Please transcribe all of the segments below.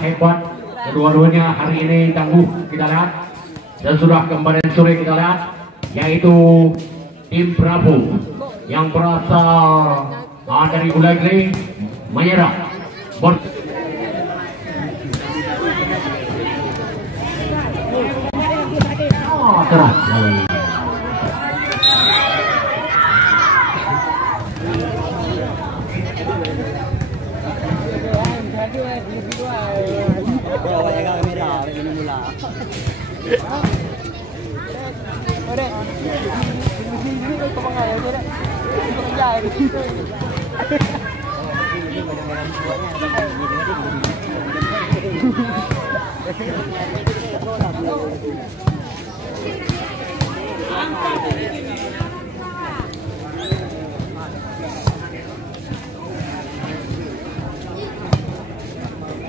hebat, kedua-duanya hari ini tangguh kita lihat, dan sudah kemarin sore kita lihat, yaitu tim Bravo yang berasal dari Bulagri menyerah keras.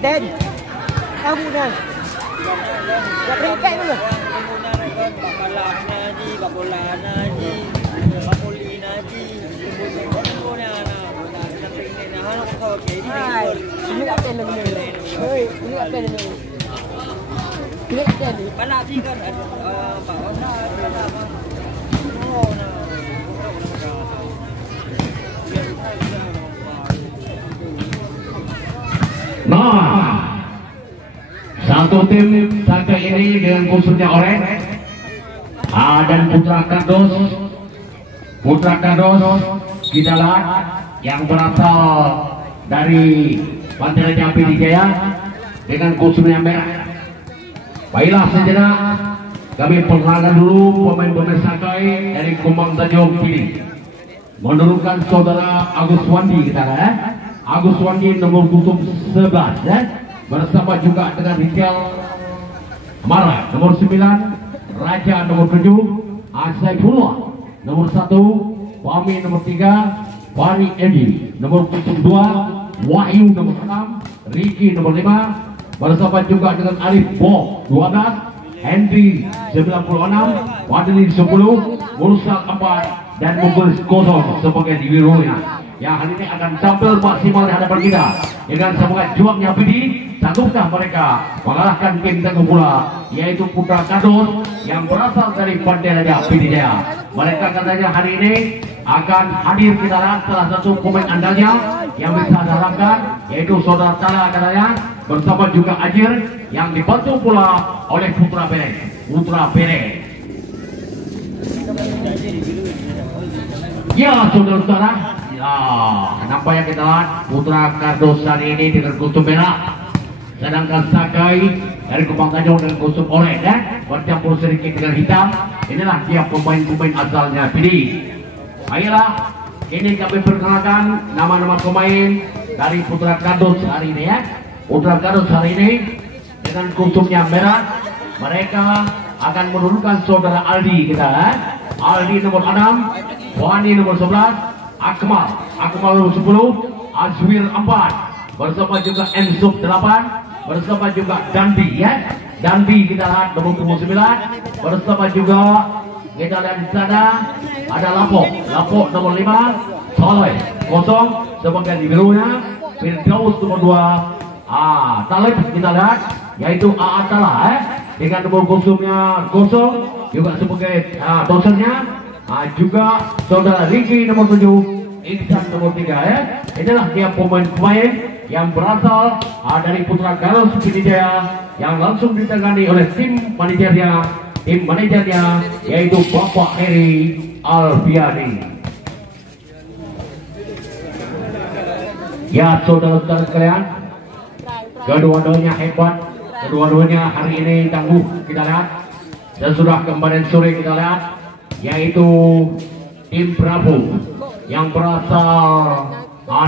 Den, kamu dah. Dah berikan dulu. Ini apa yang lebih? Hei, ini apa yang lebih? Ini apa yang lebih? Panas sih kan? Pak Ona, oh, nah, satu tim saja ini dengan khususnya oranye dan Putra Kardos kita lihat yang berasal dari Pantai Raja Pidijaya dengan khususnya merah. Baiklah sejenak kami perkenalkan dulu pemain-pemain sakai dari Kumbang Tanjung Kiri. Menurunkan saudara Agus Wandi kita kan? Agus Wandi nomor 11 bersama juga dengan Rizal Amara nomor 9, Raja nomor 7, Asaifullah nomor 1, Fahmi nomor 3, Fahri Edi nomor 2, Wahyu nomor 6, Riki nomor 5 bersama juga dengan Arif Bo 12, Henry 96, Wadli 10, Mursal 4 dan Mugul Kosong sebagai diwirunya. Yang hari ini akan tampil maksimal di hadapan kita dengan semangat juangnya Pidi. Sanggupkah mereka mengalahkan tim tangguh pula, yaitu Putra Kardos yang berasal dari Pantai Raja Pidijaya. Mereka katanya hari ini akan hadir kita lihat salah satu pemain andalnya yang bisa diharapkan, yaitu saudara Tala katanya bersama juga Ajir yang dibantu pula oleh Putra Bere. Ya saudara-saudara, ya nampaknya kita lihat Putra Kardos hari ini dengan kostum merah, sedangkan Sakai dari Kumbang Tanjung dengan kostum oranye bercampur sedikit dengan hitam. Inilah dia pemain-pemain asalnya Pidi. Baiklah, ini kami perkenalkan nama-nama pemain dari Putra Kardos hari ini ya. Putra Kardos hari ini dengan kostumnya merah, mereka akan menurunkan saudara Aldi kita Aldi nomor 6, Wani nomor 11, Akmal nomor 10, Azwir 4 bersama juga Ensuk 8 bersama juga Dandi ya. Dandi kita lihat nomor 9 bersama juga kita lihat di sana ada Lapok nomor 5, Soleh 0 sebagai birunya, Firdaus nomor 2, Talib kita lihat yaitu Aatala dengan nomor kostumnya 0 juga sebagai dosennya, juga saudara Riki nomor 7, Iksan nomor 3 ya. Inilah dia pemain-pemain yang berasal dari Putra Kardos Pidijaya yang langsung ditangani oleh tim manajernya yaitu Bapak Heri Alfiani. Ya saudara-saudara sekalian, kedua-duanya hebat, kedua-duanya hari ini tangguh kita lihat, dan sudah kemarin sore kita lihat, yaitu tim Bravo yang berasal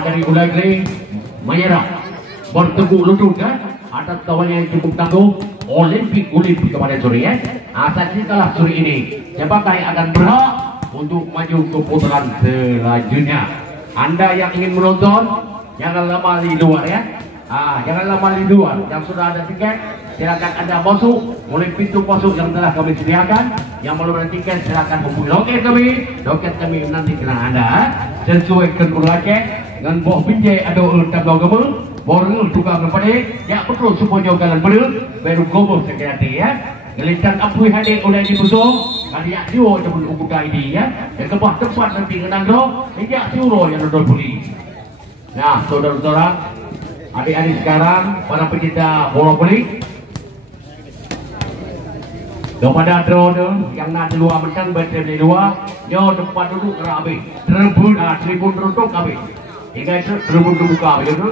dari Bulagri menyerah berteguk lutut atas kawannya yang cukup tangguh Olimpik kemarin sore ya. Saat ini kalah sore ini, siapakah yang akan berhak untuk maju ke putaran selanjutnya? Anda yang ingin menonton jangan lama di luar ya. Jangan lama di luar. Yang sudah ada tiket silakan Anda masuk mulai pintu masuk yang telah kami sediakan. Yang belum ada tiket silakan hubungi loket kami nanti kena Anda sesuai dengan dengan Boh Binjai atau tablau gemul Borngul juga kepada ya betul supaya jalan betul baru gobol sekali ya. Ngelihat apui hadir oleh dibutuh kali ya siwo jemput uku ini ya. Yang kebah tempat nanti ngenang do, ya siwo yang dodol puli. Nah, saudara-saudara, adik-adik sekarang para pecinta bola voli. Kepada drone yang nak di luar mentang berada di luar, nyo tempat duduk kerabi, tribun teruntuk kami. Hingga itu tribun terbuka begitu.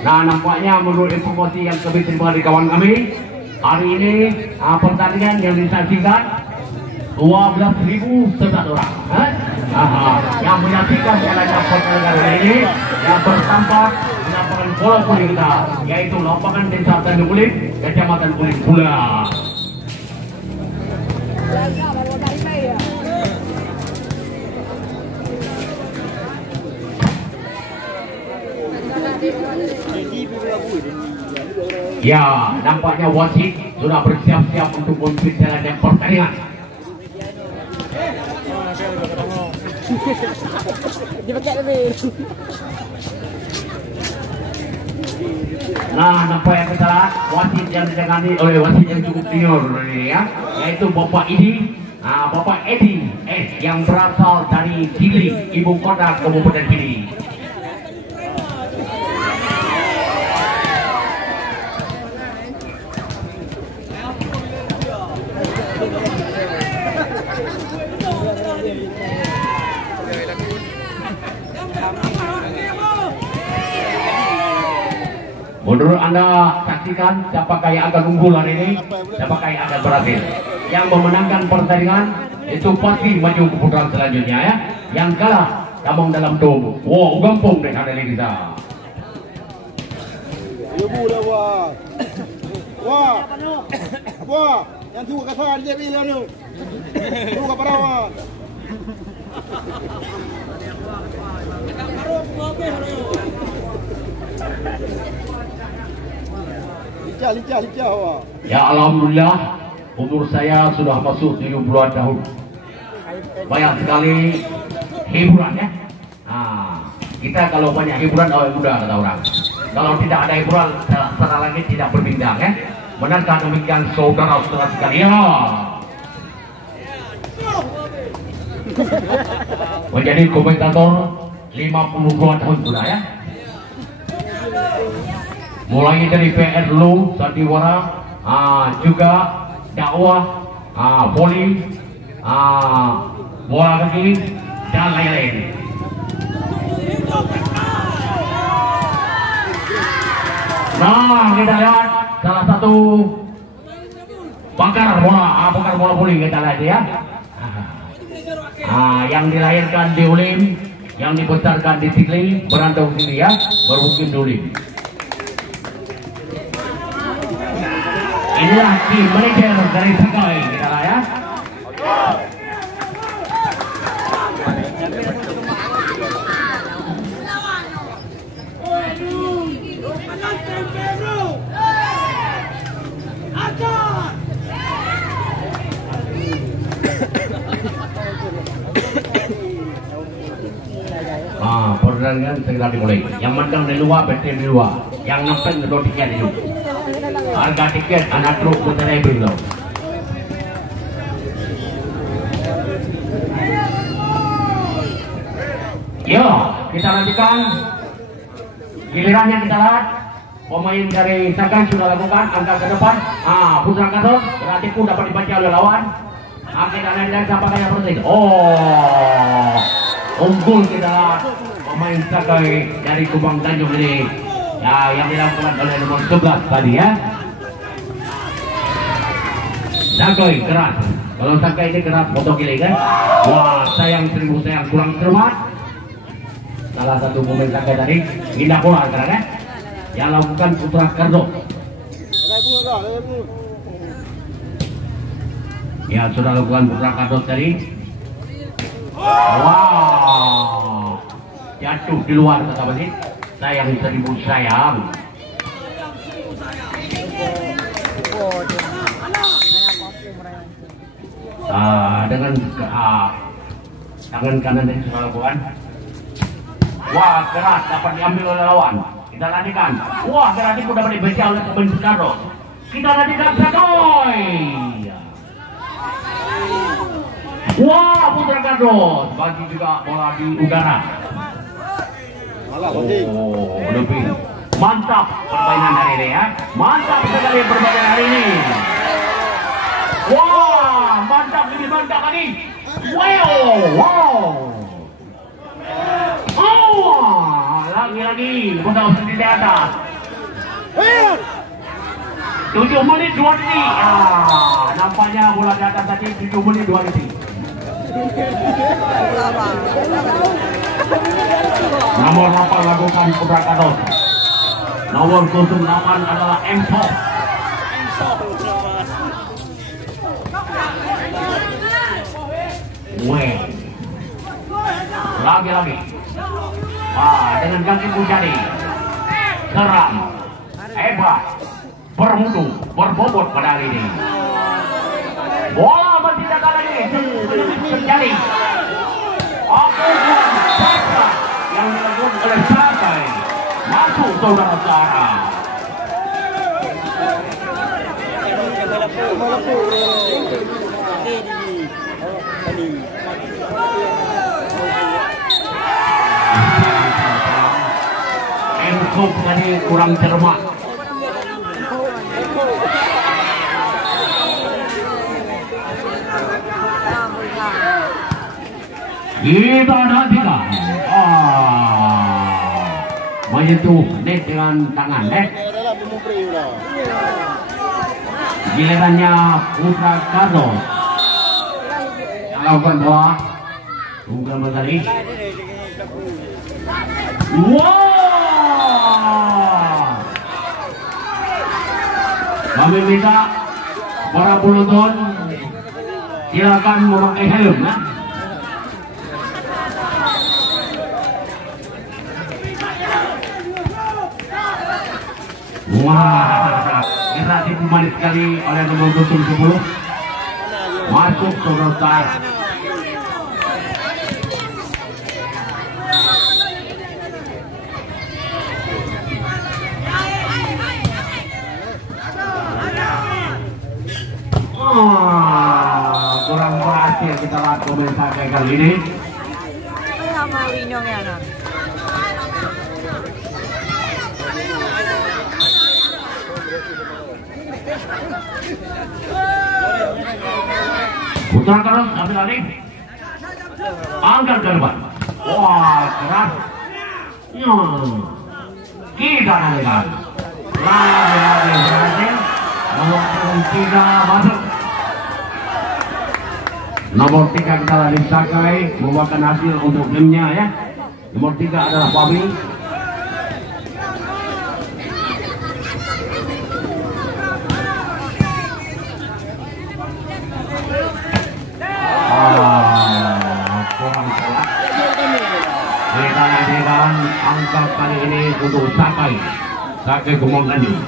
Nah, nampaknya menurut informasi yang kami terima dari kawan kami, hari ini pertandingan yang disaksikan 12.000 orang. Yang menyaksikan jalannya pertandingan ini yang bertampak di lapangan bola voli kita, yaitu lapangan Desa Tanjung Kulit, Kecamatan Kulit pula. Ya, nampaknya wasit sudah bersiap-siap untuk memimpin jalannya pertandingan. Nah, nampak yang kita lihat wasit yang ditangani oleh wasit yang cukup senior ini ya, yaitu Bapak Edi, Bapak Edi yang berasal dari Gili, ibu kota Kabupaten Gili. Menurut Anda saksikan siapakah yang akan unggul hari ini, siapakah yang akan berhasil. Yang memenangkan pertandingan itu pasti maju ke putaran selanjutnya ya. Yang kalah tamong dalam dom. Wow, gampang deh ada lagi dah. Ya boleh wah. Wah. Wah, yang tu kasar dia bilang tu. Tu ke perawan. Licah wah. Ya alhamdulillah umur saya sudah masuk 70-an tahun. Banyak sekali hiburan ya. Kita kalau banyak hiburan awal muda kata orang. Kalau tidak ada hiburan secara lagi tidak berbincang ya. Benarkah demikian saudara-saudara sekalian? Menjadi komentator 52 tahun sudah ya. Mulai dari PR dulu, sandiwara, juga dakwah, voli, bola kaki, dan lain-lain. Nah, kita lihat salah satu bakar bola voli kita lihat ya. Yang dilahirkan di Ulim, yang dibesarkan di Sigli, berantau sini ya, bermukim di Ulim. Inilah tim manajer dari Sakai kita lah ya. Pertandingan segera dimulai. Yang menang di luar, berarti di luar. Yang nempel kedua tiket di luar. Harga tiket anak truk berterai berlau. Ya, kita lanjutkan. Giliran yang kita lihat, pemain dari Sakai sudah lakukan angka ke depan. Putra Katon, berarti pun dapat dibaca oleh lawan. Kita lihat siapa yang berarti. Oh, unggul kita lihat pemain Sakai dari Kubang Tanjung ini. Ya, yang dilakukan oleh nomor 11 tadi ya. Sakai keras. Kalau Sakai ini keras foto gile kan. Wah, sayang seribu sayang kurang cermat. Salah satu pemain Sakai tadi pindah bola sekarang ya. Yang lakukan Putra Kardo. Ya, sudah lakukan Putra Kardo tadi. Wow, jatuh di luar kata Basit. Sayang seribu sayang. Dengan tangan kanan yang sudah lakukan. Wah, keras dapat diambil oleh lawan. Kita lanjutkan. Wah, keras itu dapat dibaca oleh pemain Chicago. Kita lanjutkan Sakoy. Wah, Putra Gardos bagi juga bola di udara. Oh, lebih mantap permainan hari ini ya. Mantap sekali permainan hari ini. Wah, mantap ini mantap lagi. Wow. Oh, lagi bola sendiri di atas. 7 menit 2 detik. Nampaknya bola di atas tadi 7 menit 2 detik. Nomor 8 lakukan Putra Gardos. Nomor 08 adalah Emso. Lagi. Dengan kaki Pujadi. Seram. Hebat. Bermutu. Berbobot pada hari ini. Bola masih datang lagi. Terjadi. Aku Saka yang dilakukan oleh Sakai. Masuk saudara-saudara. Enso tadi kurang cermat. Kita nantikan. Menyentuh net dengan tangan net. Gilirannya Putra Gardos. Lakukan bola. Tunggal kembali. Wow. Kami minta para penonton silakan memakai helm ya. Wah, kita ditemani sekali oleh nomor 10 masuk ke rotar. Kurang berhasil kita lakukan sampai kali ini. Putra Gardos ambil alih. Angkat ke depan. Wah, keras. Kita nantikan. Lagi berhasil. Nomor 3 masuk. Nomor 3 kita lari Sakai membawakan hasil untuk timnya ya. Nomor 3 adalah Fabi. Kurang salah. Kita lanjutkan angka kali ini untuk Sakai. Sakai Gumong Ganyu.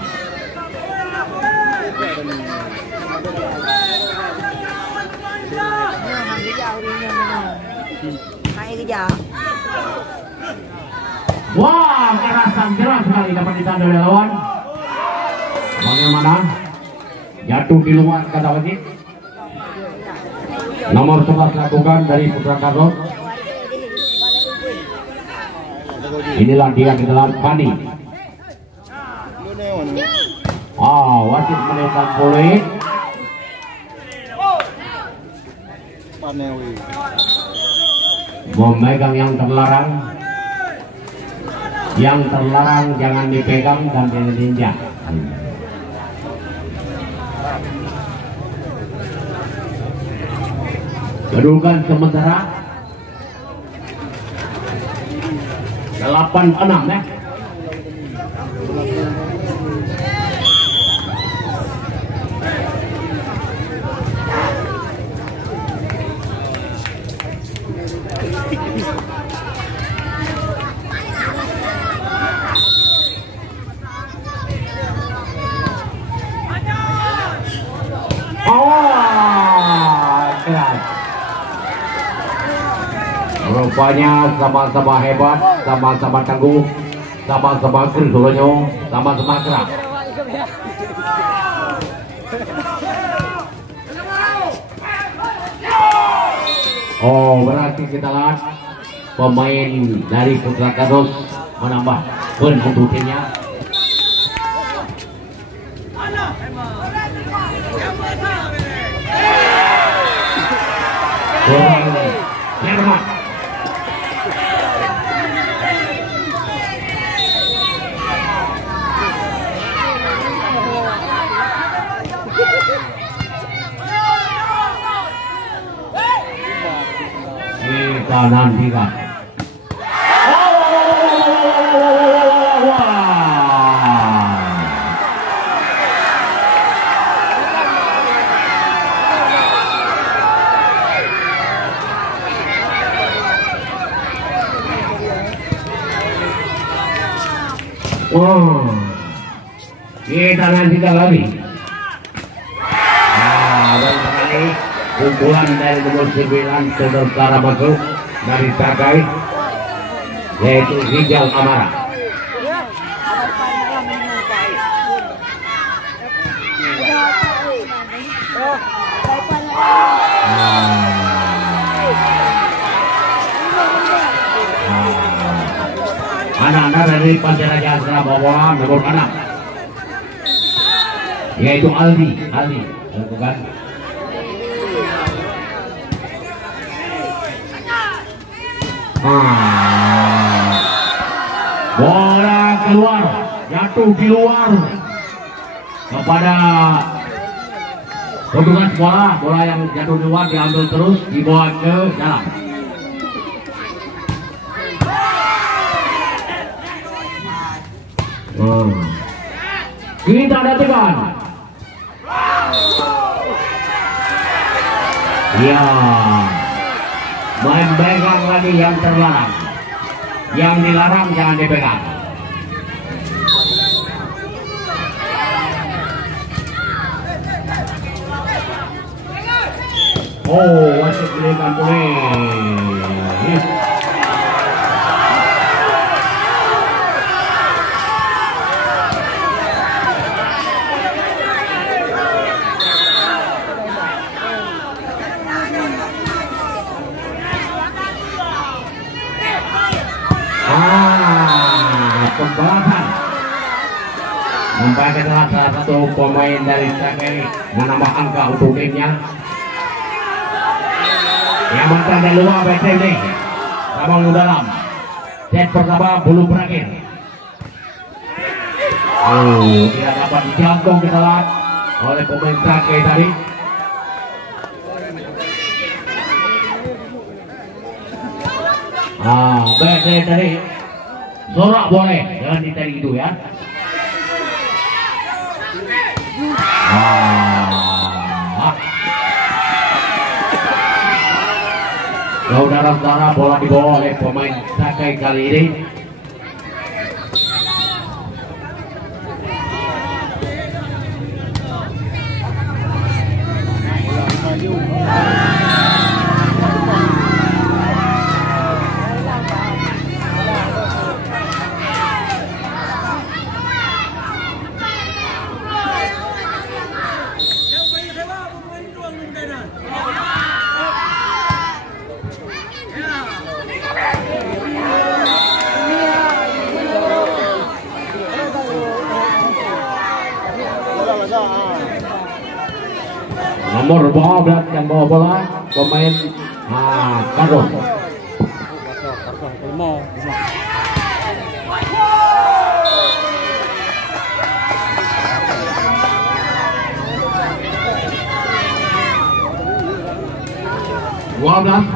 Wah, kerasan jelas sekali dapat ditanda oleh lawan. Bagaimana? Jatuh di luar kata wasit. Nomor 11 lakukan dari Putra Gardos. Inilah dia gelar Pani. Wasit menekan poin. Memegang yang terlarang. Yang terlarang jangan dipegang dan diinjak. Kedudukan sementara 8-6 ya. Rupanya sama-sama hebat, sama-sama tangguh, sama-sama kerjanya, sama-sama keras. Oh, berarti kita lihat pemain dari Putra Kardus menambah poin untuk timnya. Jerman. Kita nantikan. Wow, kita nantikan lagi. Dan sekali kumpulan dari nomor 9 saudara masuk dari Sakai, yaitu Rijal Amara. Anak-anak dari Pancaraja Surabaya nomor 6, yaitu Aldi lakukan. Bola keluar, jatuh di luar kepada petugas bola yang jatuh di luar diambil terus dibawa ke dalam. Kita datangkan. Ya, main pegang lagi yang terlarang. Yang dilarang jangan dipegang. Oh, wasit berikan poin. Pembalasan membaca salah satu pemain dari Sakai menambah angka untuk timnya. Yang mantan dari luar BTD Sabang dalam set pertama belum berakhir. Oh, tidak dapat dijangkau kita lihat oleh pemain Sakai tadi. BTD tadi sorak boleh, jangan ditarik itu ya. Saudara-saudara, bola dibawa oleh pemain Sakai kali ini. Nomor 12 yang bawa bola pemain Kardus.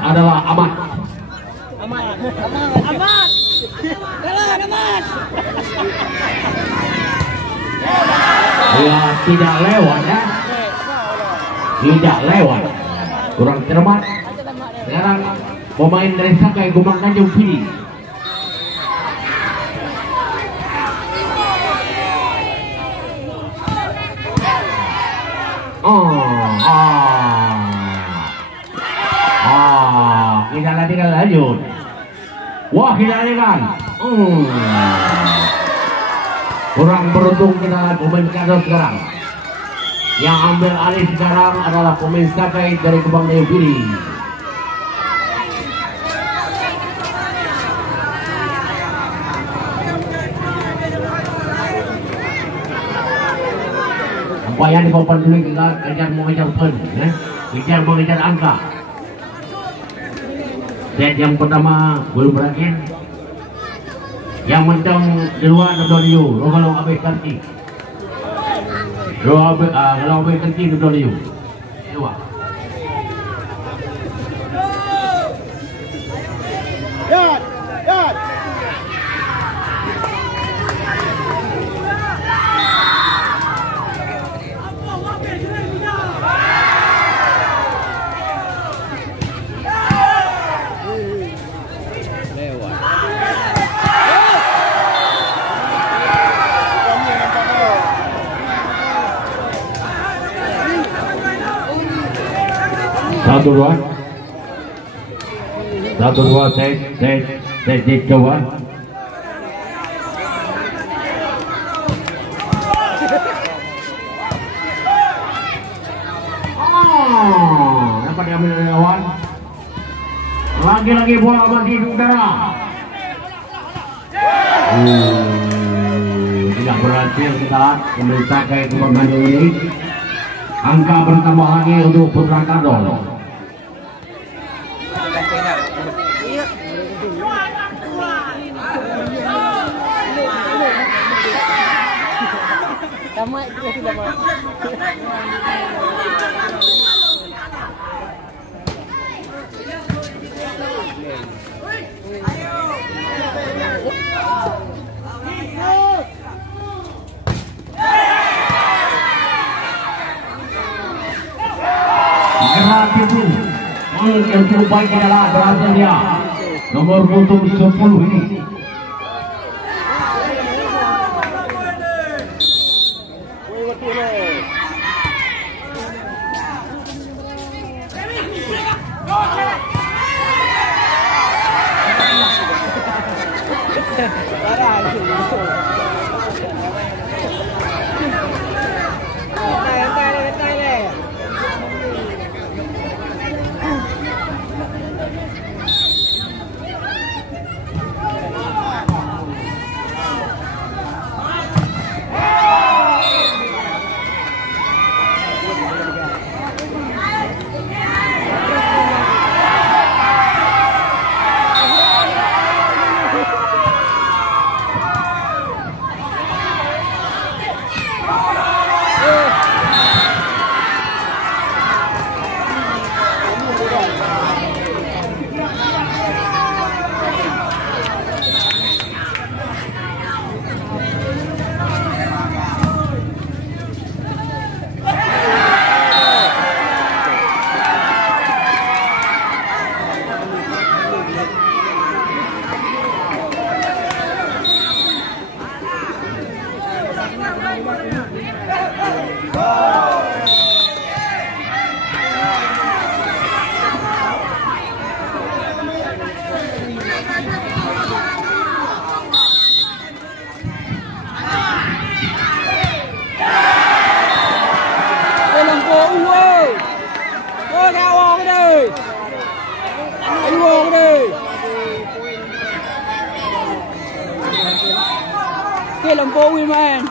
Adalah Ahmad. Ya, tidak lewat ya. Tidak lewat, kurang cermat. Sekarang pemain dari Sakai Gumang Tanjung Pidi. Kita lanjut. Wah, hilangkan. Kurang beruntung kita pemain Kardo sekarang. Yang ambil alih sekarang adalah pemain Sakai dari Kebang Dayapiri. Nampaknya di papan dulu kita kejar mengejar poin, kejar mengejar angka. Set yang pertama belum berakhir. Yang mencang di luar Dodoliu, kalau habis kanti. Kalau habis kanti Dodoliu. Dua. Yat, yat. Satu dua set coba. Dapat diambil oleh lawan. Lagi-lagi bola masih di udara. Tidak berhasil kita kembali Sakai ke Bandung ini. Angka bertambah lagi untuk Putra Kardol. Tamat dia sudah mau. Yang cukup baik adalah berhasil dia nomor punggung 10 ini. Lampu man.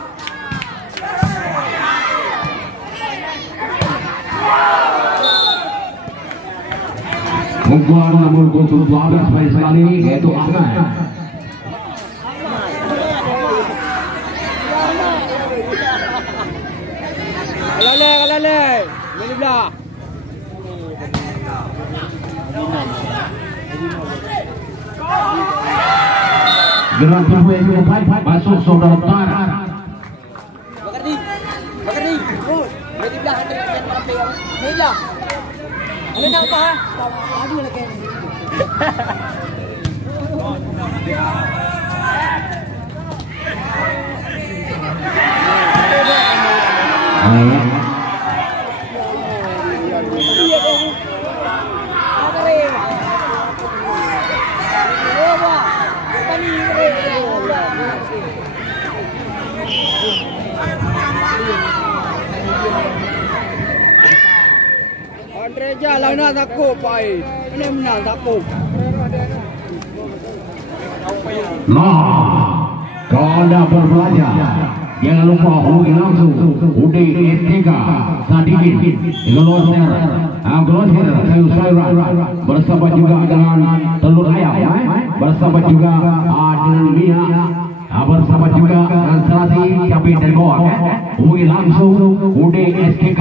Membuat nomor 12 baik sekali yaitu Ahmad. Kalale, beli belah. Gerak tubuh yang cukup baik masuk saudara Tara. Bakardi. Beli belah yang ambil. Beli belah. Ada nak apa? Aduh nak kan. Ada jalan nak takut pai. Ini menang takut. Nah, kalau Anda berbelanja, jangan lupa hubungi langsung UDSTK Sadikin Glosir kayu sayuran bersama juga dengan telur ayam, bersama juga dengan minyak, bersama juga dengan serasi cabai dari bawah. Hubungi langsung UDSTK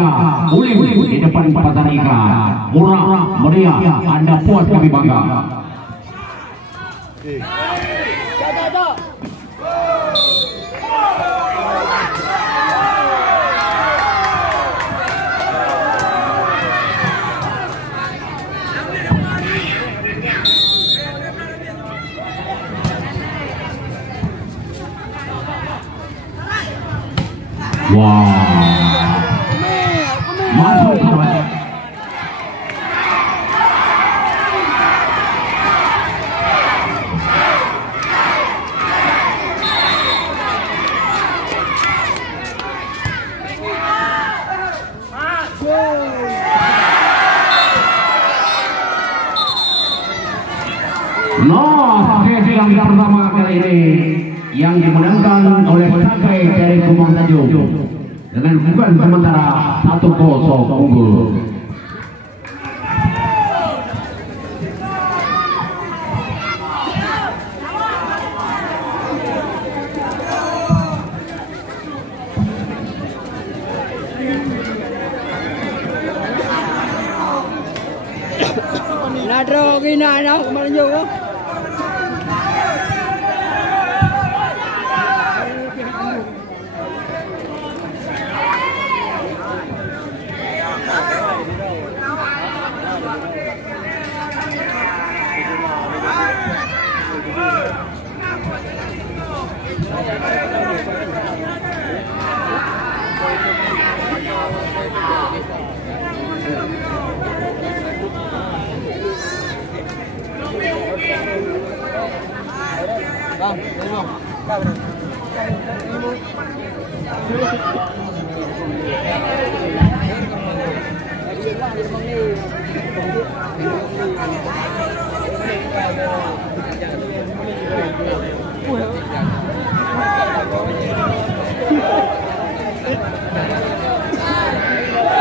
Ulim di depan pasar ikan. Murah, meriah, Anda puas kami bangga. Wow, masuk kawan. Sesi yang pertama kali ini yang dimenangkan oleh Sakai dari Kumang Tanjung dengan bukan sementara 1-0 unggul. Nadro gina nak kemarin juga.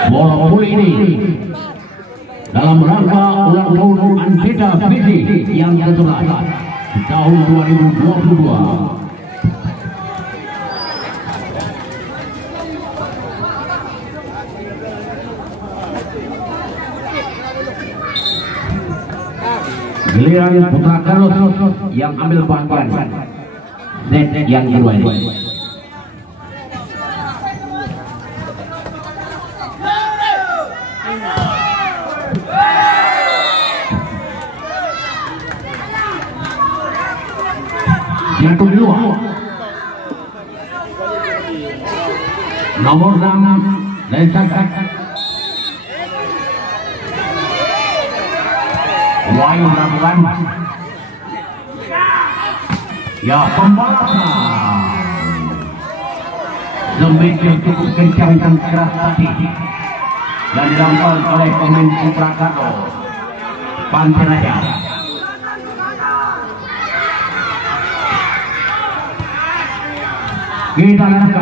Bola voli ini dalam rangka ulang tahun Anvita Visi yang ke-11 tahun 2022. Giliran Putra Carlos yang ambil bahan set yang kedua ini. Yang kedua nomor 6 dari Sakai Wahyu melakukan ya pembalasan Zembit yang cukup kencang dan keras tadi dan dilakukan oleh pemain Putra Carlos Panteraja. Kita lihat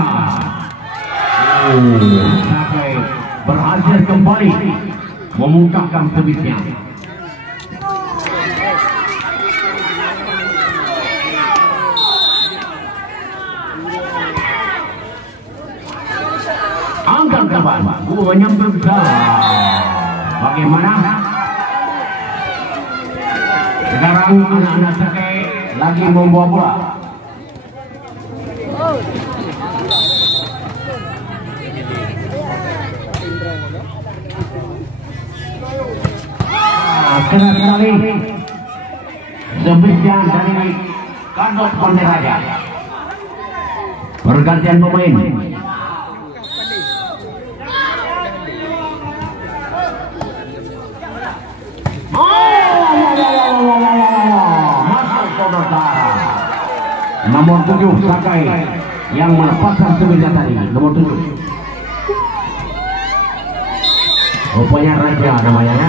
Sakai berhasil kembali memungkapkan servisnya. Angkat kawan, menyambut bagaimana? Sekarang anak-anak Sakai lagi membawa bola. Keras sekali sebesar dari Carlos Panteraja. Pergantian pemain. Masuk saudara. Nomor 7 Sakai yang melepaskan sebesar tadi. Nomor 7. Rupanya Raja namanya ya.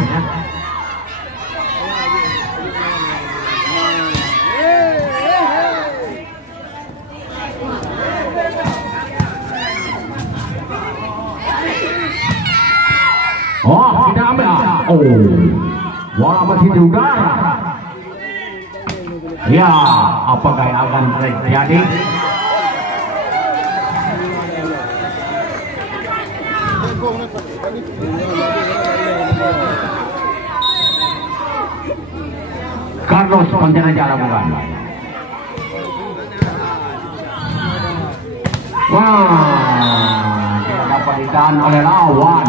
Oh, kita ambil. Oh, bola masih di udara. Ya, apakah yang akan terjadi? Carlos Pontenaja lakukan. Wah, dia dapat ditahan oleh lawan.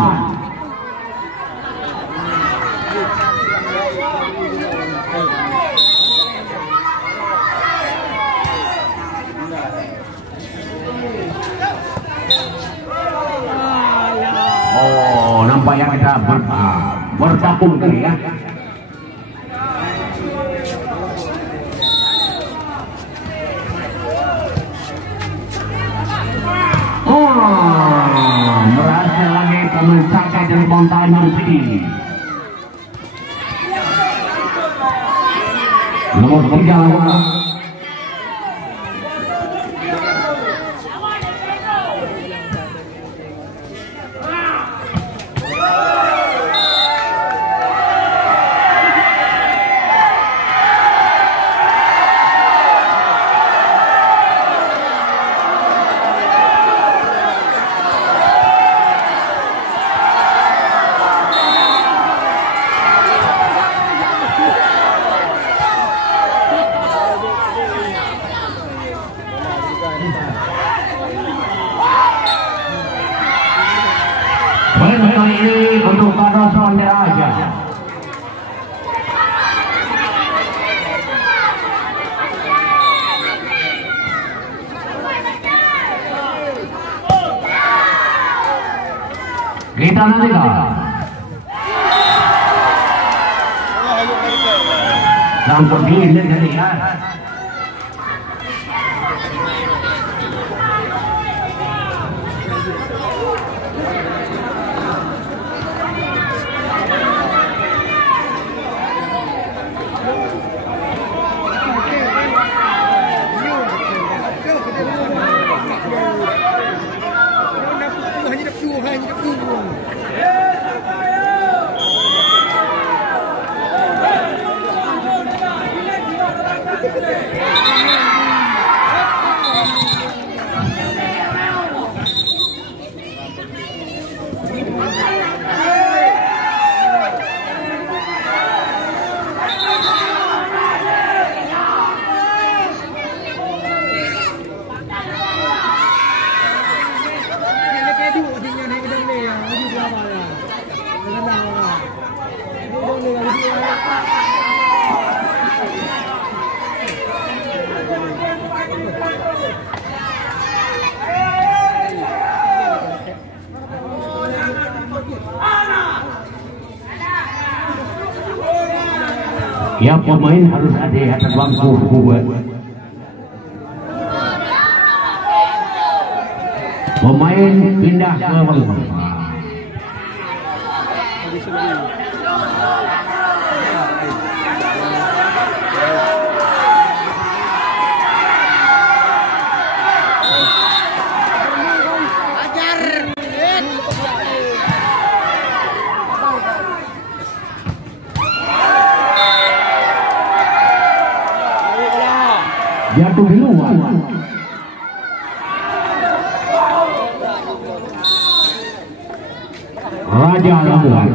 Oh, nampaknya kita bergabung kali ya. Berhasil lagi pemecahkan dari bantalan Marsidi. Nomor 3 lawan. Ini untuk Carlos Pontenaja. Kita nantikan. Langsung diinjak jadi ya. Ya, pemain harus ada di atas bangku. Pemain pindah ke bangku. Jatuh di luar. Raja Labuan.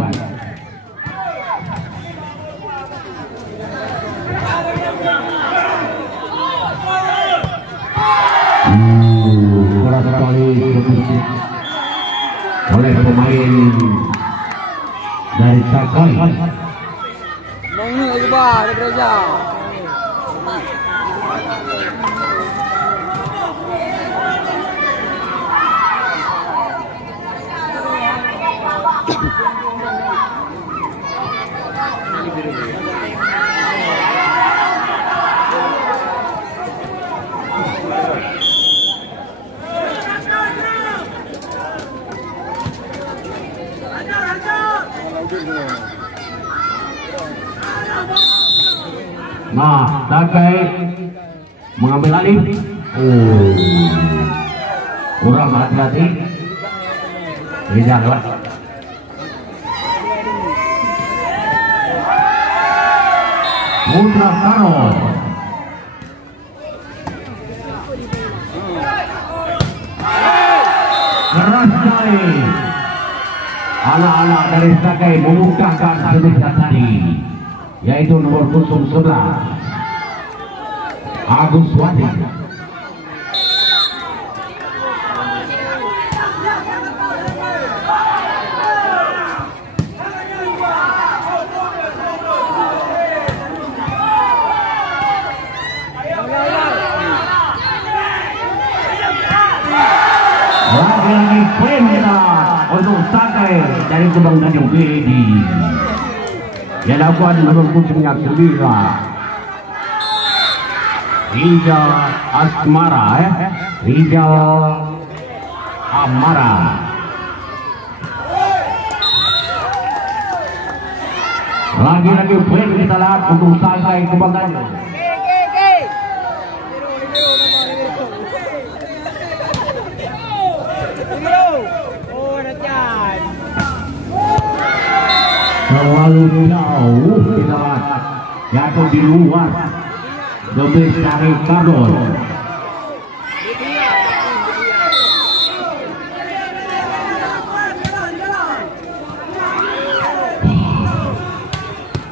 Keras sekali oleh pemain dari Sakai. Mengi juga ada gereja. Nah, Sakai mengambil alih. Oh, kurang hati-hati. Tidak lewat. Putra Karol. Keras sekali. Anak-anak dari Sakai membukakan sebisa tadi, yaitu nomor pusung 11 Agus Wati. Lagi-lagi poin kita untuk Sakai dari Kebang Tanjung PED. Yang lakukan nomor pusungnya 9 Rijal Asmara, Rijal Amara. Lagi-lagi poin kita lihat untuk Sakai Kebang Tanjung. Terlalu jauh kita lihat jatuh di luar. Lebih dari Karol.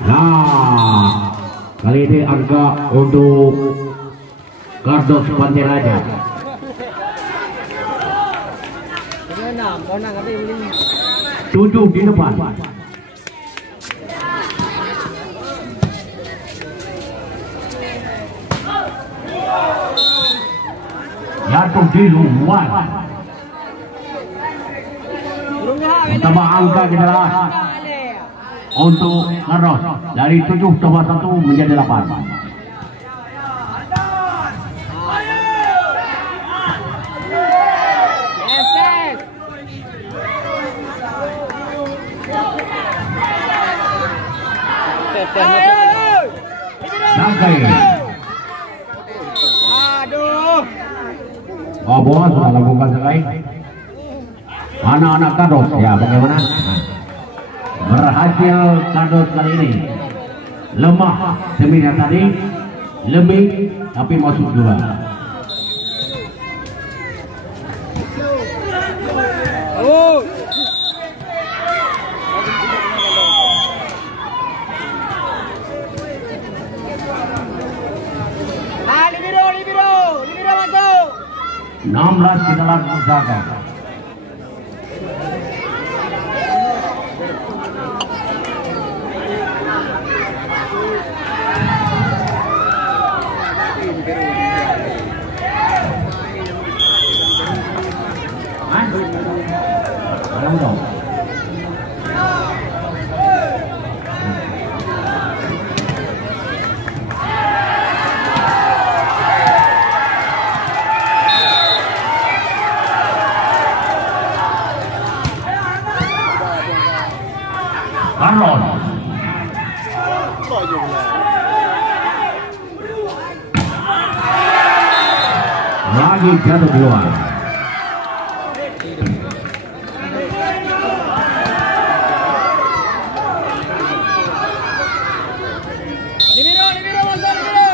Nah, kali ini angka untuk Kardos Pantai Raja. 7 di depan. Jatuh di luar. Tambah angka kita lihat untuk Kardos dari 7 tambah 1 menjadi 8. Sakai. Oh, bos sudah lakukan Sakai. Anak-anak Kardos ya bagaimana? Berhasil Kardos kali ini. Lemah sebenarnya tadi, lebih tapi masuk juga. Libero masuk. 16 kita lakukan Sakai. Karol. Lagi jatuh keluar. Libero masuk libero.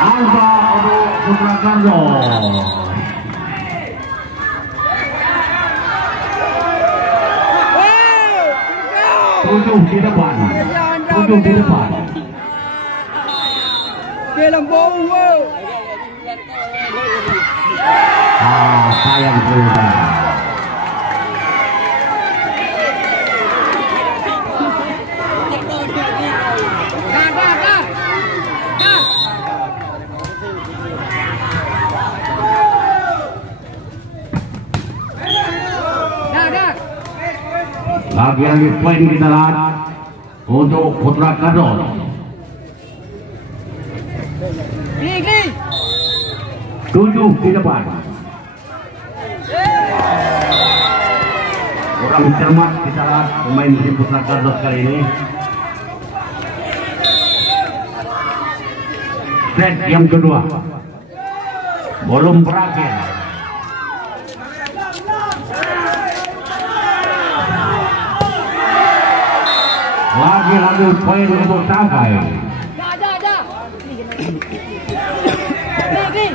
Angka untuk Putra Kardos. Tujuh di depan. Sayang juga. Lagi-lagi poin kita lihat untuk Putra Kardos. Klik. 7 di depan. Orang cermat kita lihat pemain tim Putra Kardos kali ini. Set yang kedua belum berakhir. Lagi-lagi poin untuk Sakai. Dah. Klik.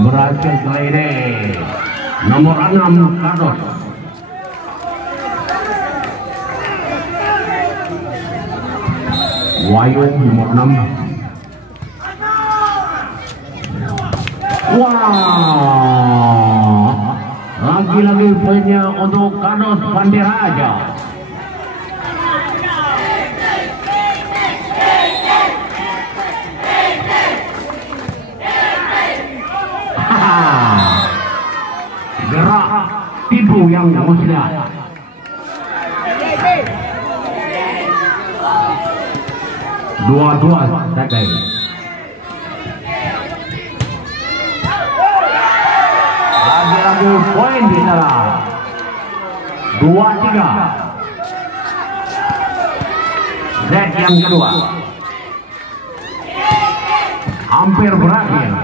Berhasil kali ini nomor 6 Kardos. Wayu nomor 6. Wah, lagi-lagi poinnya untuk Kardos Banderaja. Gerak tipu yang musnah. Dua-dua Sakai. Lagi-lagi poin di sana. 2-3. Set yang kedua hampir berakhir.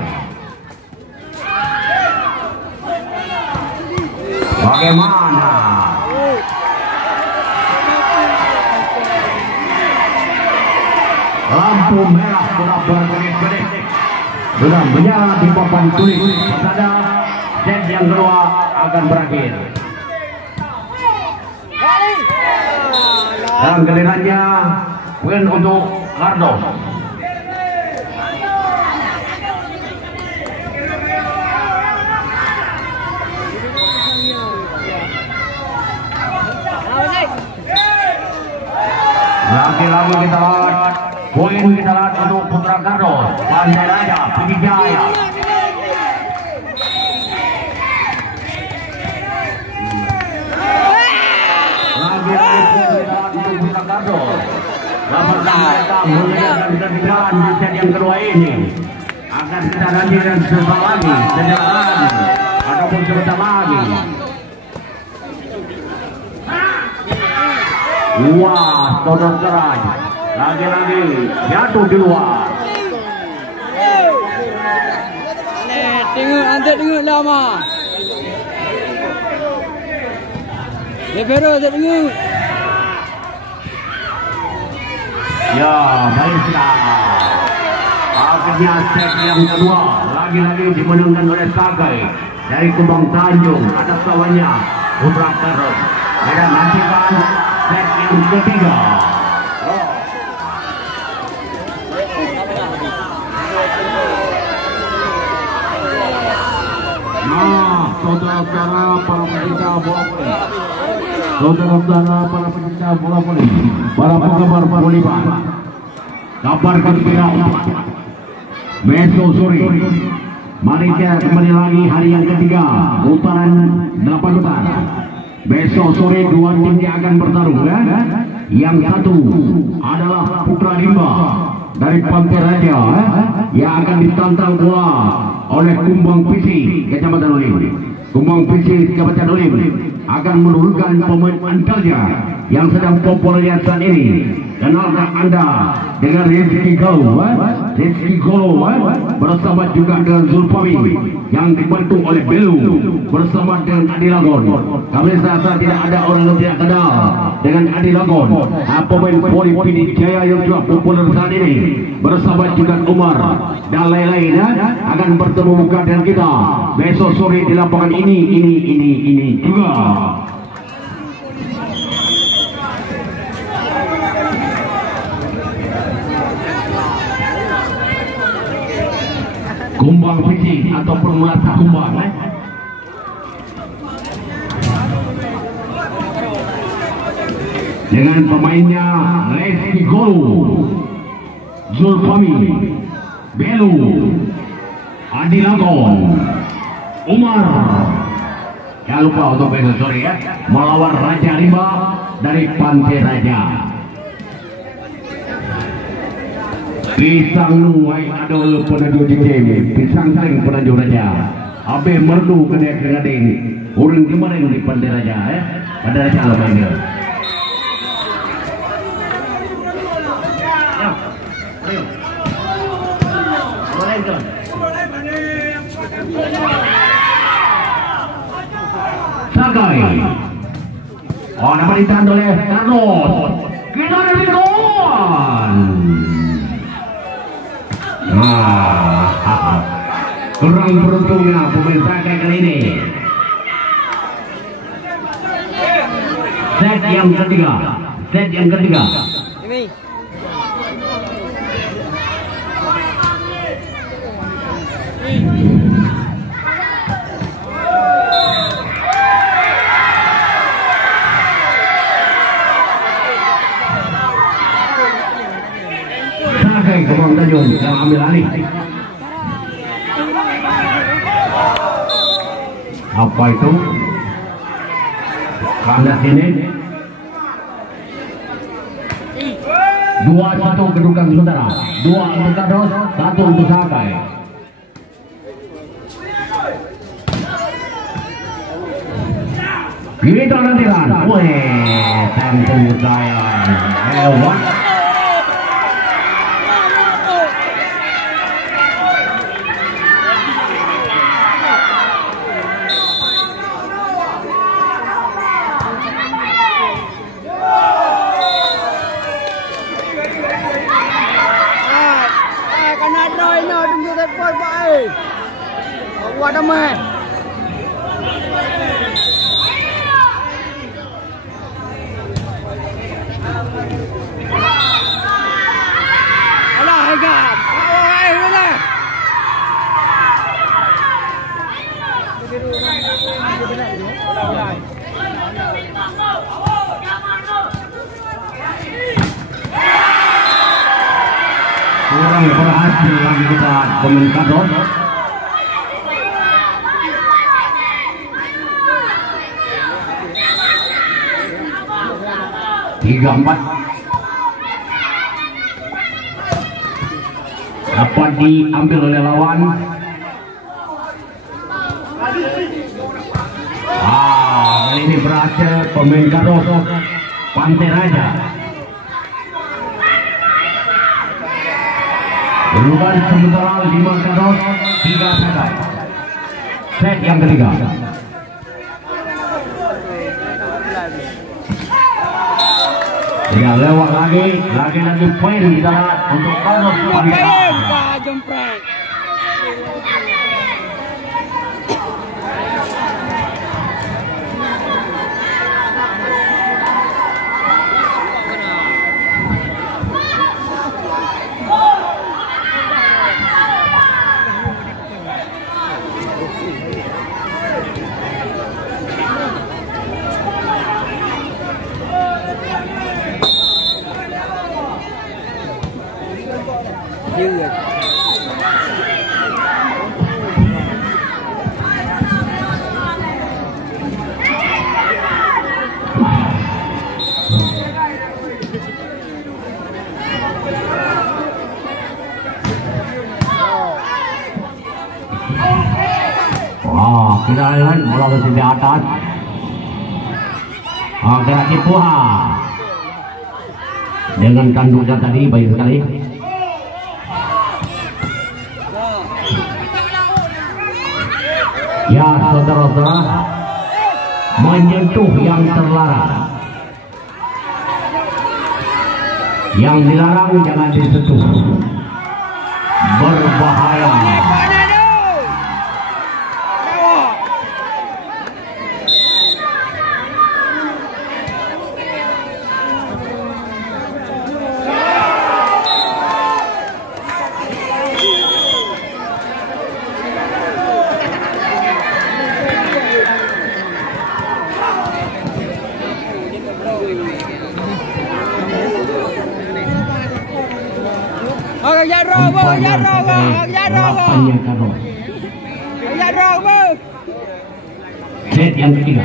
Bagaimana? Lampu merah sudah berkedip-kedip, sudah menyala di papan tulis. Tanda set yang kedua akan berakhir. Dan gilirannya poin untuk Kardos. Lagi-lagi kita lihat poin kita lihat untuk Putra Kardos Banderaja Pidijaya. Lagi-lagi poin kita lihat untuk Putra Kardos. Dapat mereka mengejarkan ketinggalan di set yang kedua ini. Akan kita nantikan sebentar lagi, sebentar lagi, ataupun sebentar lagi. Wah, saudara-saudara, lagi-lagi jatuh di luar. Tengok lama. Lebero tengok. Ya, baiklah. Akhirnya set yang kedua lagi-lagi dimenangkan oleh Sakai dari Kubang Tanjung atas lawannya Putra Kardos. Kita nantikan set yang ketiga. Nah, saudara-saudara para pecinta bola voli, saudara-saudara para pecinta bola voli, para penggemar voliban, kabar gembira besok sore Malaysia kembali lagi hari yang ketiga putaran 8 besar. Besok sore dua tim yang akan bertarung ya. Yang satu adalah Putra Limba dari Pantai Raja yang akan ditantang pula oleh Kumbang Pisi Kecamatan Olim. Kumbang Pisi Kecamatan Olim akan menurunkan pemain andalannya yang sedang populer saat ini. Kenalkan Anda dengan Rizky Golo, Rizky Golo bersama juga dengan Zulfami yang dibantu oleh Belu bersama dengan Adi Lagon. Kami rasa tidak ada orang yang tidak kenal dengan Adi Lagon. Pemain voli Pidijaya yang juga populer saat ini bersama juga Umar dan lain-lain akan bertemu muka dengan kita besok sore di lapangan ini juga. kumbang pitching ataupun melata kumbang dengan pemainnya Lesti Golu, Zulfami, Belu, Adi Lagon, Umar. Jangan lupa untuk besok sore ya, melawan Raja Rimba dari Pantai Raja. Pisang nuai adol penaju di game, pisang sering penaju Raja. Abe merdu kena ini, orang gimana di Pantai Raja ya, pada Raja lemahnya. Sagai. Oh, nama ditahan oleh Carlos. Kita ada di gol. Kurang beruntungnya pemain Sagai kali ini. Set yang ketiga. Ini. Sagai Kemang Tanjung yang ambil alih. Apa itu? Kandas ini 2-1 kedudukan sementara. 2 untuk Carlos, 1 untuk Sagai. Kita nantikan. Weh, tentu sayang. Hewan. Waterman. Alah, hegat. Kurang berhasil lagi kita komentar. 3-4 dapat diambil oleh lawan. Kali ini berhasil pemain Carlos Pantai Raja. Kedudukan sementara 5 Carlos, 3 Sagai. Set yang ketiga. Ya, lewat lagi poin kita untuk Carlos Pantai Raja. Jempret. Kita lihat bola masih di atas. Gerak Cipuha dengan kandungnya tadi baik sekali. Ya, saudara-saudara, menyentuh yang terlarang. Yang dilarang jangan disentuh. Berbahaya. banyak sekali lapannya Kados. Set yang ketiga.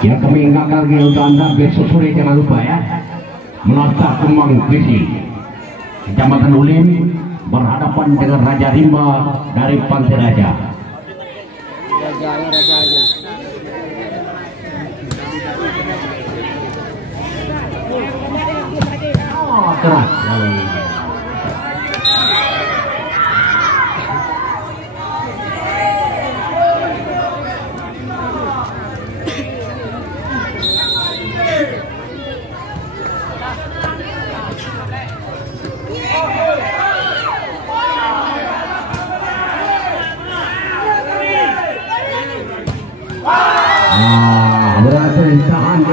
Ya kami ingatkan lagi untuk Anda besok sore jangan lupa ya melacak Kemang Visi Kecamatan Ulim berhadapan dengan Raja Rimba dari Pantai Raja. Oh, keras. Berhasil ditahan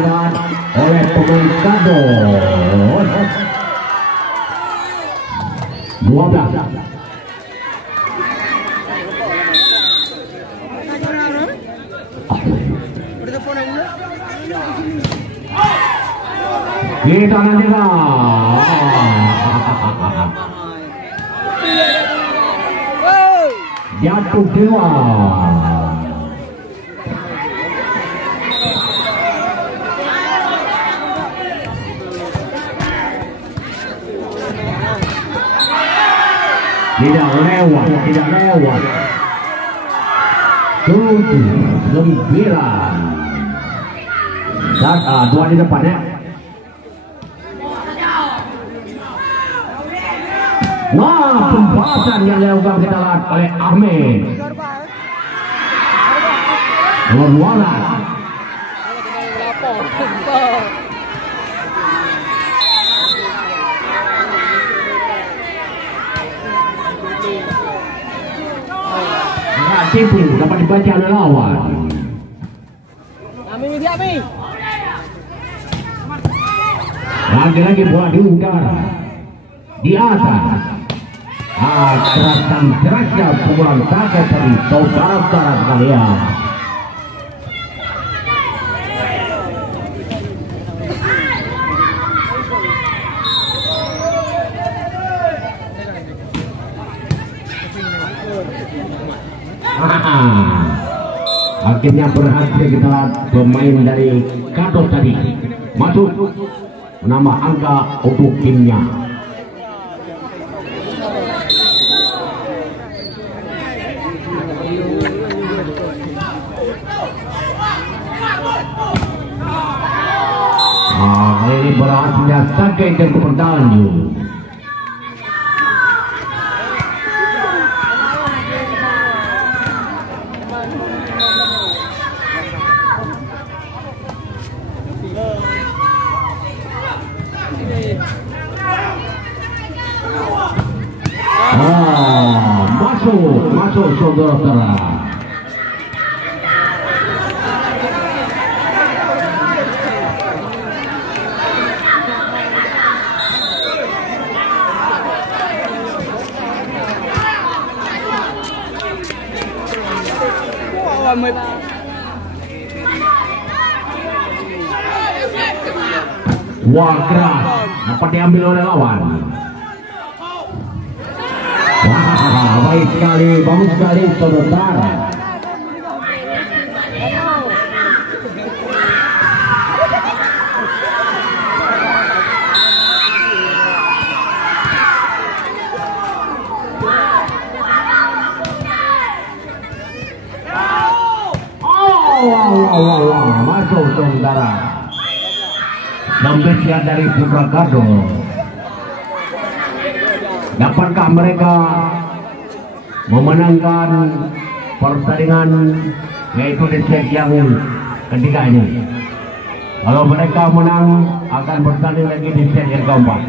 oleh pemain Kados. 12. Kita nanti jatuh dewa. Tidak lewat. 7, 9. Dan 2 di depannya. Wah, pembahasan yang dilakukan kita lihat oleh Ahmed. Luar-luaran. Tipu dapat dibaca oleh lawan. Lagi-lagi bola di udara, di atas. Gerakan derasnya pukulan kaki dari saudara-saudara sekalian. Akhirnya berhasil kita lihat pemain dari Kados tadi masuk menambah angka untuk timnya. Kali ini berhasil Sakai dan Kepertanju. Masuk saudara-saudara. Wah, keras dapat diambil oleh lawan. Wah, baik sekali, bagus sekali saudara. Masuk saudara. Pembesian dari Putra Kados. Dapatkah mereka memenangkan pertandingan yaitu di set yang ketiga ini? Kalau mereka menang akan bertanding lagi di set yang keempat.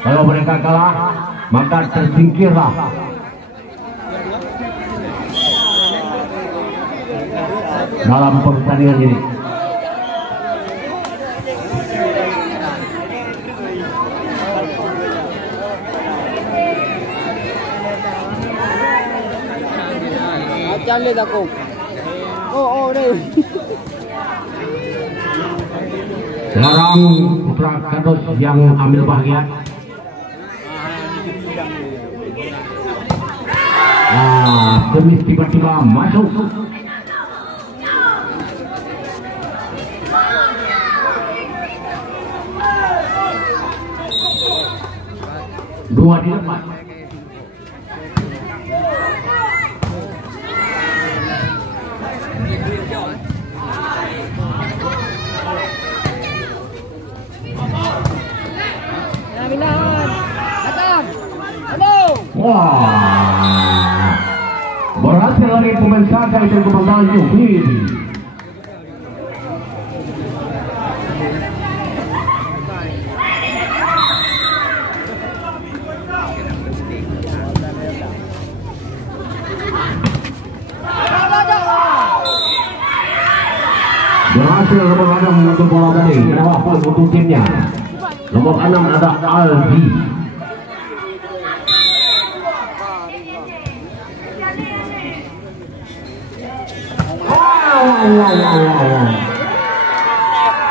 Kalau mereka kalah maka tersingkirlah. Dalam pertandingan ini. Jalan aku. Oh deh. Sekarang Putra Kados yang ambil bagian. Demi tiba-tiba masuk. Dua di depan. Wah, berhasil lagi pemain Sakai dan komandan Jubil. Berhasil nomor 6 untuk bola tadi. Kenapa pun untuk timnya? Nomor 6 ada Aldi.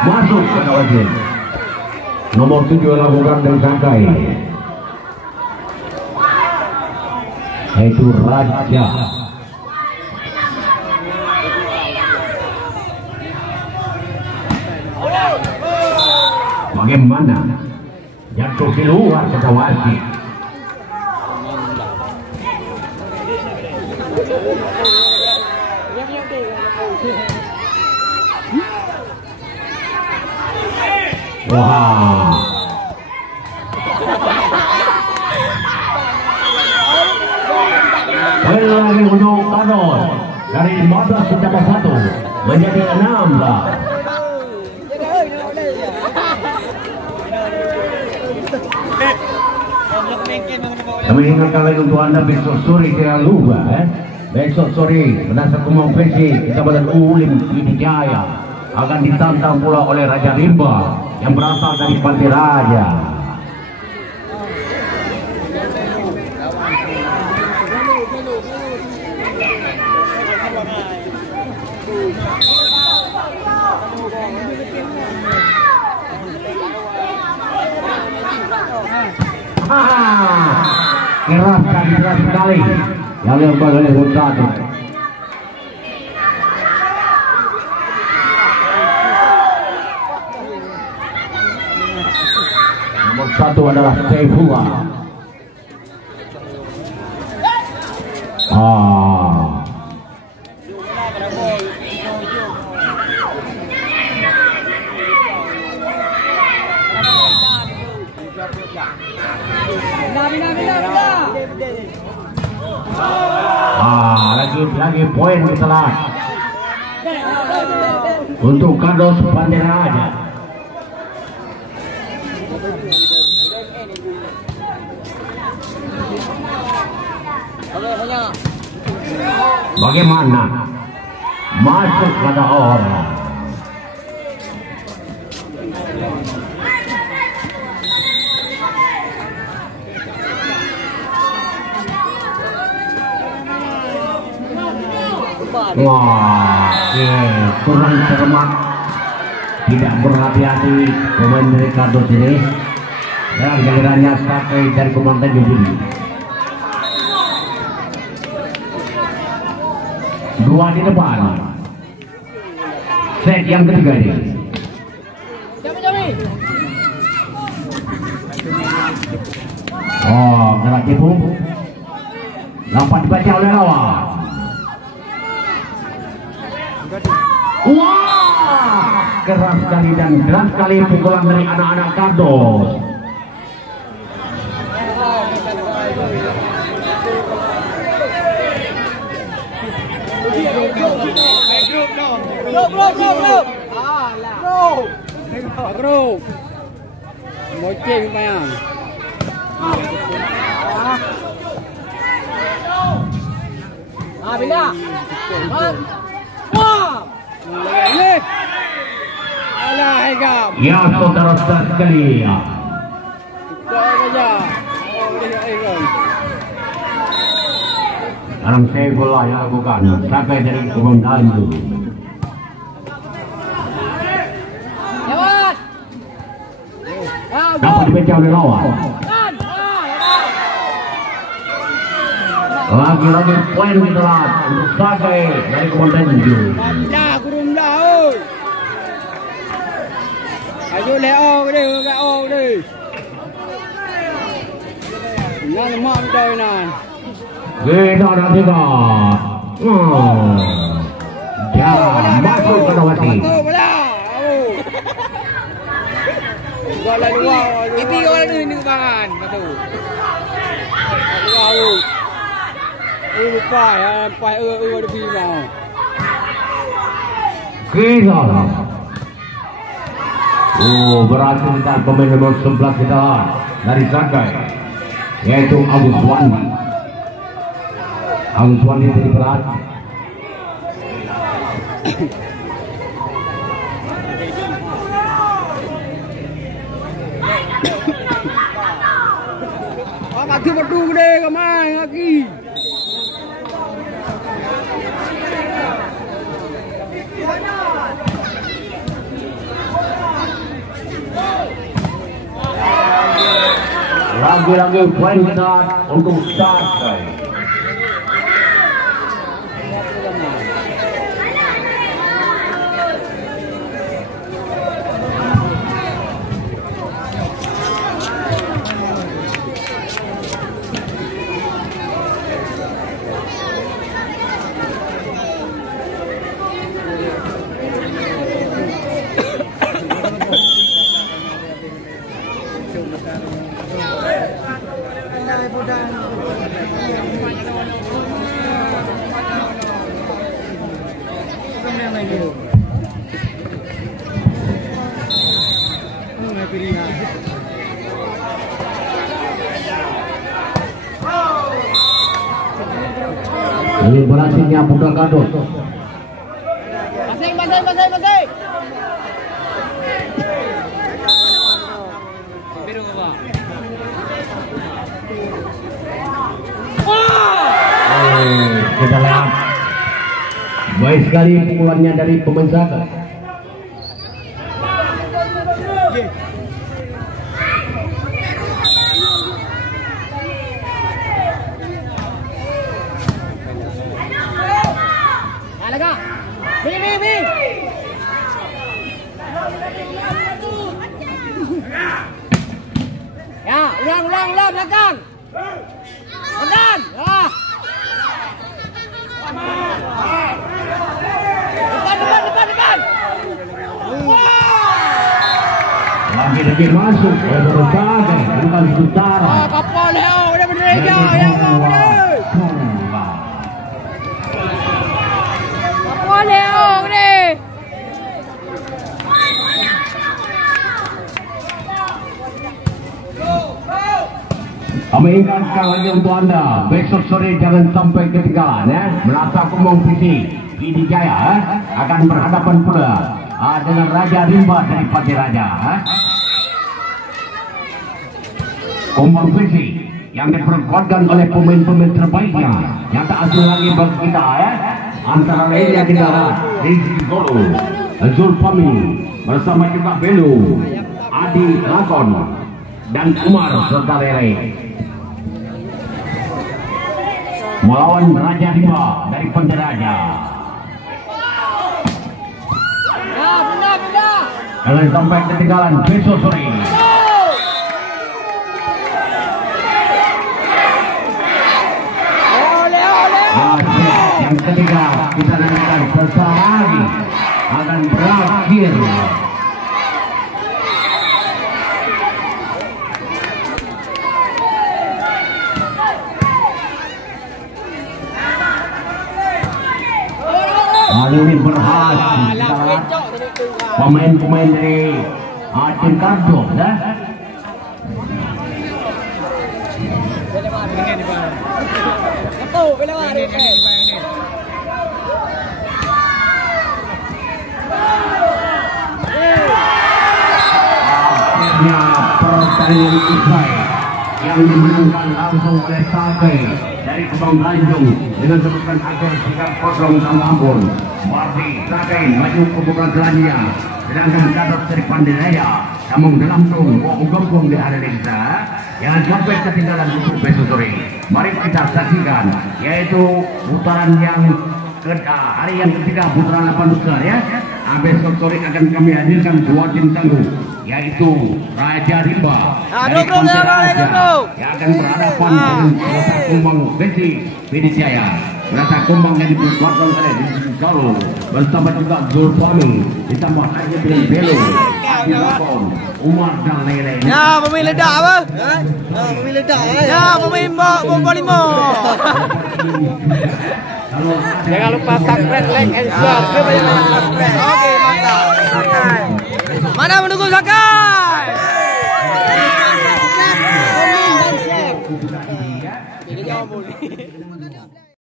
Masuk ke kawasan. Nomor 7 lakukan dan Sakai. Yaitu Raja. Bagaimana? Jatuh keluar ke kawasan. Wah. Lagi untuk Kados dari 15 tambah 1 menjadi 16. Kami ingatkan lagi untuk Anda besok sore jangan lupa besok sore berdasar konferensi kita pada Ulim Widijaya akan ditantang pula oleh Raja Rimba yang berasal dari Pantai Raja. Keras sekali yang dilakukan oleh Huntado. Nomor 1 adalah Saifullah. Lagi poin telat untuk Kados Pantai Raja. Bagaimana? Masuk pada orang. Wah, kurang cermat, tidak berhati-hati pemain dari Kados ini. Dan gilirannya Sakai dari komandan Jubil. 2 di depan. Set yang ketiga ini. Oh, kena tipu. Dapat dibaca oleh lawan. Wah, keras sekali dan keras sekali pukulan dari anak-anak Kados. Bro. Moceng bayang. Bila. Wah. Ya, saudara-saudara sekalian. Dalam Saifullah yang lakukan Sakai dari komandan Jubil. Dapat dibaca oleh lawan. Lagi-lagi poin ditelan untuk Sakai dari Komandan Ju. Dah kurung dah oi. Ayo leo đi, leo đi. Nan mak dah nan. Kita ada tiga. Ya, masuk ke Dawati. Gol lah luar. Itu gol ni kebangan. Betul. Luar. Lupa ya, pai ada pi mau. Kita. Berhasil ditahan pemain nomor 11 kita dari Sakai, yaitu Agus Wandi. Agus Wandi dari Berat. Kaki batu gede kemana kaki? Lagi-lagi poin kita untuk Sakai. Ini berhasilnya Buka Gadot. Masing. Kita lihat. Baik sekali pukulannya dari pemain Sakai. Ya, ulang belakang. Belakang. Ya. Depan. Lagi-lagi masuk ke Sakai, bukan Utara. Kapal Leo udah berdeja ya. Kapal Leo ni. Kami ingatkan lagi untuk anda, besok sore jangan sampai ketinggalan ya. Melata Kumong PD Jaya akan berhadapan pula dengan Raja Rimba dari Pati Raja. Kumong Visi yang diperkuatkan oleh pemain-pemain terbaiknya yang tak asing lagi bagi kita ya. Antara lainnya kita Rizky Golo, Zulfami bersama juga Belu, Adi Lakon dan Umar serta Lele. Melawan Raja Rimba dari Penderaja. Ya, benda. Jangan sampai ketinggalan besok sore. Yang ketiga kita nantikan sesaat lagi akan berakhir. Kali ini berhasil pemain-pemain dari tim Kardus dah. Akhirnya pertandingan usai yang dimenangkan langsung oleh Sakai dari Kebang Tanjung dengan sebutan akhir 3-0 sama Ambon. Berarti Sakai maju ke bukan selanjutnya, sedangkan Gadot dari Pandiraya namun dalam tunggu gabung di area desa. Jangan sampai ketinggalan untuk besok sore. Mari kita saksikan, yaitu putaran yang hari yang ketiga, putaran 8 besar ya. Besok sore akan kami hadirkan dua tim tangguh, yaitu Raja Rimba dari Pantai Raja yang akan berhadapan dengan Rasa Kumbang Besi Pidijaya. Rasa Kumbang yang dikuatkan oleh Jalo bersama juga Zulfami, ditambah lagi dengan Belo, Adi Lapon, Umar dan lain-lain. Ya, pemain ledak apa? Pemain ledak. Ya, pemain bomba 5. Jangan lupa subscribe, like, and share. Oke, mantap. Mana menunggu Sakai? Ini jawab boleh.